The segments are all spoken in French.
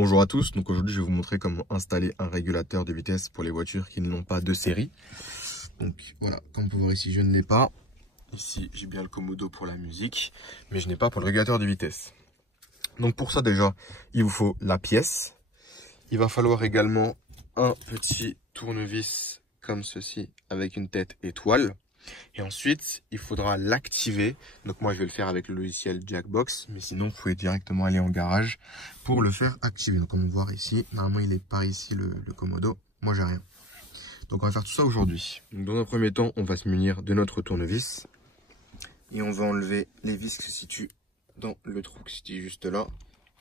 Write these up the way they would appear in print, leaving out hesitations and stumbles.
Bonjour à tous, donc aujourd'hui je vais vous montrer comment installer un régulateur de vitesse pour les voitures qui n'ont pas de série. Donc voilà, comme vous pouvez voir ici je ne l'ai pas. Ici j'ai bien le commodo pour la musique, mais je n'ai pas pour le régulateur de vitesse. Donc pour ça déjà, il vous faut la pièce. Il va falloir également un petit tournevis comme ceci avec une tête étoile. Et ensuite, il faudra l'activer. Donc moi, je vais le faire avec le logiciel Jackbox. Mais sinon, vous pouvez directement aller en garage pour le faire activer. Donc comme on voit ici, normalement, il est par ici le commodo. Moi, j'ai rien. Donc on va faire tout ça aujourd'hui. Dans un premier temps, on va se munir de notre tournevis. Et on va enlever les vis qui se situent dans le trou qui se situe juste là.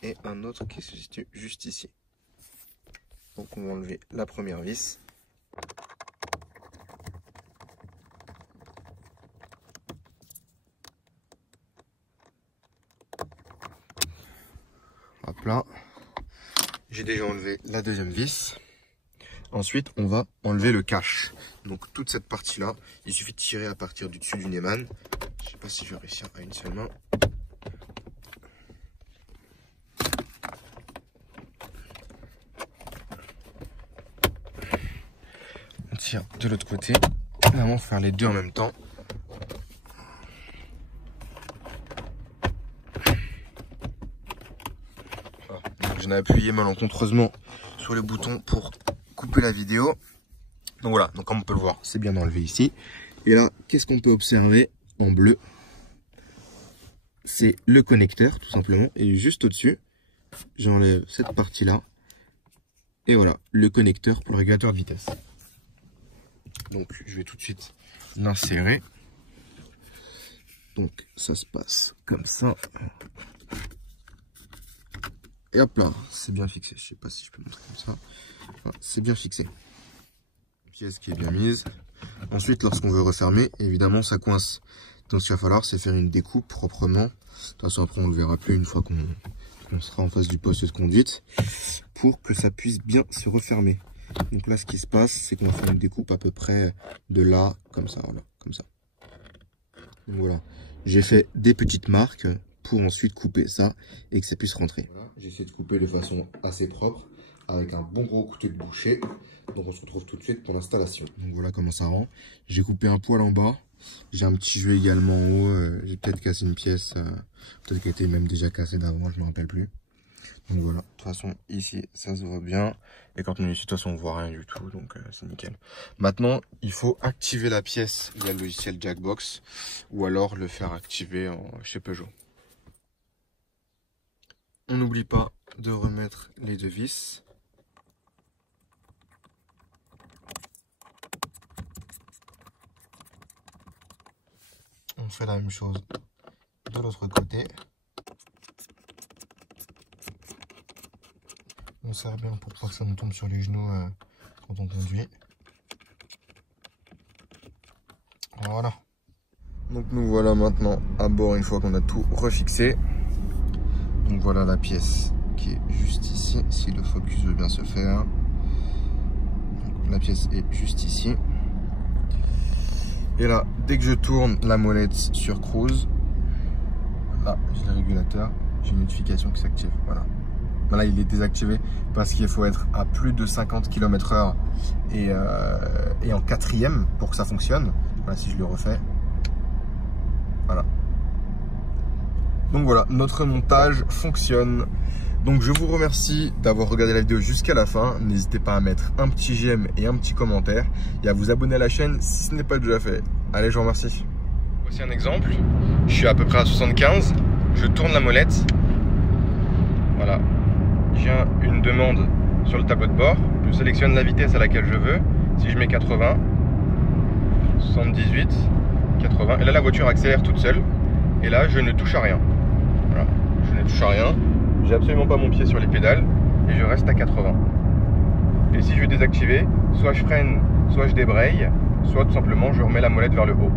Et un autre qui se situe juste ici. Donc on va enlever la première vis. Hop là, j'ai déjà enlevé la deuxième vis. Ensuite, on va enlever le cache. Donc toute cette partie-là, il suffit de tirer à partir du dessus du Neyman. Je sais pas si je vais réussir à une seule main. On tire de l'autre côté. Vraiment faire les deux en même temps. J'en ai appuyé malencontreusement sur le bouton pour couper la vidéo. Donc voilà, donc comme on peut le voir, c'est bien enlevé ici. Et là, qu'est-ce qu'on peut observer en bleu? C'est le connecteur, tout simplement. Et juste au-dessus, j'enlève cette partie-là. Et voilà, le connecteur pour le régulateur de vitesse. Donc, je vais tout de suite l'insérer. Donc, ça se passe comme ça. Et hop là, c'est bien fixé. Je sais pas si je peux montrer comme ça. Enfin, c'est bien fixé. Pièce qui est bien mise. Ensuite, lorsqu'on veut refermer, évidemment, ça coince. Donc, ce qu'il va falloir, c'est faire une découpe proprement. De toute façon, après, on le verra plus une fois qu'on sera en face du poste de conduite, pour que ça puisse bien se refermer. Donc là, ce qui se passe, c'est qu'on va faire une découpe à peu près de là, comme ça, voilà, comme ça. Donc voilà, j'ai fait des petites marques pour ensuite couper ça et que ça puisse rentrer. Voilà, j'ai essayé de couper de façon assez propre avec un bon gros couteau de boucher. Donc on se retrouve tout de suite pour l'installation. Donc voilà comment ça rend. J'ai coupé un poil en bas. J'ai un petit jeu également en haut. J'ai peut-être cassé une pièce. Peut-être qu'elle était même déjà cassée d'avant, je ne me rappelle plus. Donc voilà, de toute façon ici ça se voit bien. Et quand on est ici, de toute façon on voit rien du tout. Donc c'est nickel. Maintenant, il faut activer la pièce via le logiciel Jackbox. Ou alors le faire activer chez Peugeot. On n'oublie pas de remettre les deux vis. On fait la même chose de l'autre côté. On serre bien pour pas que ça nous tombe sur les genoux quand on conduit. Voilà. Donc nous voilà maintenant à bord une fois qu'on a tout refixé. Donc voilà la pièce qui est juste ici, si le focus veut bien se faire. Donc, la pièce est juste ici. Et là, dès que je tourne la molette sur cruise, là j'ai le régulateur, j'ai une notification qui s'active. Voilà. Là il est désactivé parce qu'il faut être à plus de 50 km/h et en quatrième pour que ça fonctionne. Voilà, si je le refais. Voilà. Donc voilà, notre montage fonctionne. Donc je vous remercie d'avoir regardé la vidéo jusqu'à la fin. N'hésitez pas à mettre un petit j'aime et un petit commentaire. Et à vous abonner à la chaîne si ce n'est pas déjà fait. Allez, je vous remercie. Voici un exemple. Je suis à peu près à 75. Je tourne la molette. Voilà. J'ai une demande sur le tableau de bord. Je sélectionne la vitesse à laquelle je veux. Si je mets 80, 78, 80. Et là, la voiture accélère toute seule. Et là, je ne touche à rien. Voilà. Je ne touche à rien. J'ai absolument pas mon pied sur les pédales. Et je reste à 80. Et si je veux désactiver, soit je freine, soit je débraye, soit tout simplement je remets la molette vers le haut.